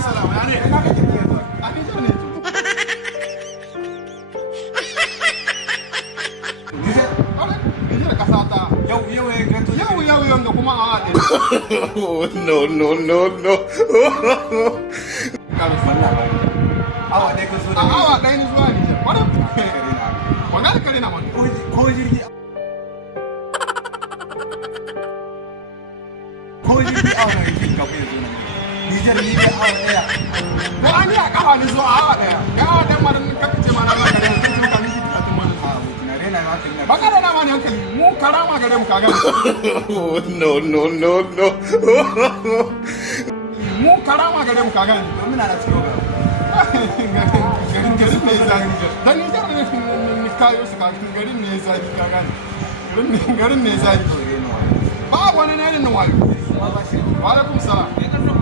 Salam. Ya ne? Ina kake ne yanzu? Ani zo ne. Nijar kasa ta. Yau ya gato. Yau da kuma a haɗe. No. Karu sanna ba. Awa ɗaya ka so da. Awa ɗaya ni zuwa Nijar. Wani? Wani kare na wani. Ko jirgi. Ko jirgi awa na yi kafin ya zo nan. Nijar ni dai awa ɗaya. Ko an yi a kafa ni zuwa awa ɗaya. Ya awa ɗaya ma da kakace ma na ba gare mu. Sun ka miki talatin ma. Na rena ma hankali na. Baka rena ma ne hankali. Mu karama gare mu kaga. No. Mu karama gare mu kaga. Domin na cikin gaba. Garin ne zai. Dan Nijar ne kayo su kaga. Garin ne zai kaga. Garin ne zai. Ba wani ne nan wayo. Wa alaikum salam. No.